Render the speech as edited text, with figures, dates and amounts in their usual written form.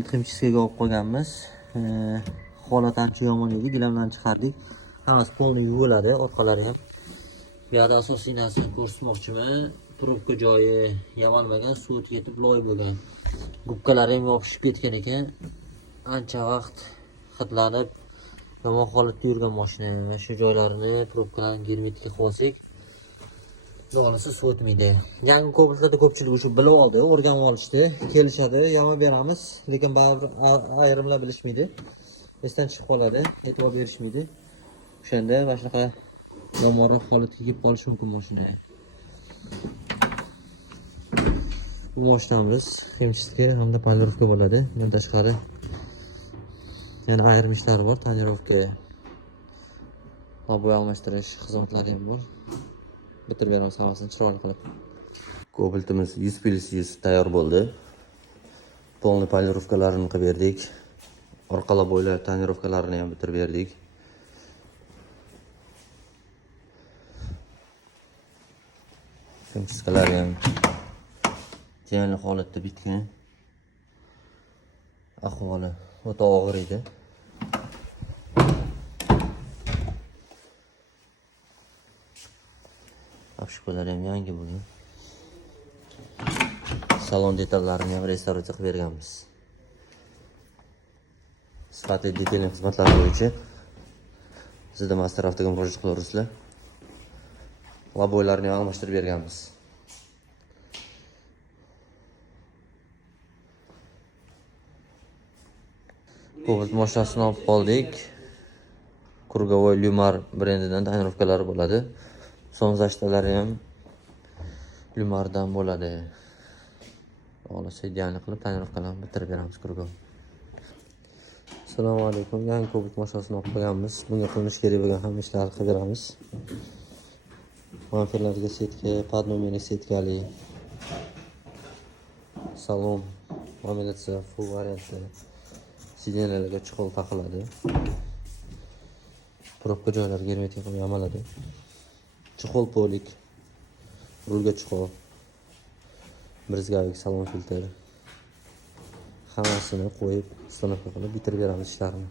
Kobalt himchisiga olib qo'yganmiz. Holat ancha yomon edi, gilamdan chiqardik. Hammasi polni yuviladi, orqalari ham. Bu yerda asosiy narsa ko'rsatmoqchiman. Trubka joyi yamalmagan, suv ketib loy bo'lgan. Gubkalari ham yopishib ketgan ekan. Ancha vaqt hidlanib, yomon holatda yurgan mashina. Va shu joylarini trubkalarni germetikga qo'ysak, Doğrusu soğutmaydı. Yangi Kobaltlarda ko'pchilik shu bilib oldi, o'rganib olishdi. Kelishadi, yomon beramiz, lekin baribir ayrimlar bilishmaydi. Esdan chiqib qoladi, e'tibor berishmaydi. O'shanda mana shunaqa yomonroq holatga kelib qolishi mumkin mashina. Bu mashinamiz himchisiga hamda polirovka bo'ladi. Bundan tashqari yana ayrim ishlari bor, tonirovka, lobo almashtirish xizmatlari ham bor. Bitirib beramiz hammasini chiroyli qilib. Kobaltimiz 100/100 tayyor bo'ldi. Polni polirovkalarini qilib berdik. Orqala bo'ylar tonirovkalarini ham bitirib berdik. Himchikalari ham tayyorli holatda bitgan. Ahvoli o'ta og'ir edi. Apshiko'lari ham yangi bo'lgan. Salon detallarini ham restavratsiya qilib berganmiz. Sifatli detayling xizmatlari bo'yicha sizda Master Avtoga murojaat qilaverasizlar. Laboylarni ham almashtirib berganmiz. Kobalt mashinasini olib qoldik. Krugovoy Lumar brendidan tonirovkalari bo'ladi. Son zashtalari ham Lumardan bo'ladi. Xohlasa idealni qilib tonirovkalarni bitirib beramiz Krugov. Assalomu alaykum. Yangi Kobalt mashinasini olib qo'yganmiz. Bunga qilinish kerak bo'lgan hamma ishlarni qilib beramiz. Bamperlarga setka, podnomeri setkali. Salon laminatsiya full variantda. Sidinalarga chiqol taqiladi. Probka joylari germetik qilib yamaladi. Chiqol polik, rulga chiqol, brizgavik, salon filtr, hammasini qo'yib, uстановка qilib bitirib beramiz ishlarini.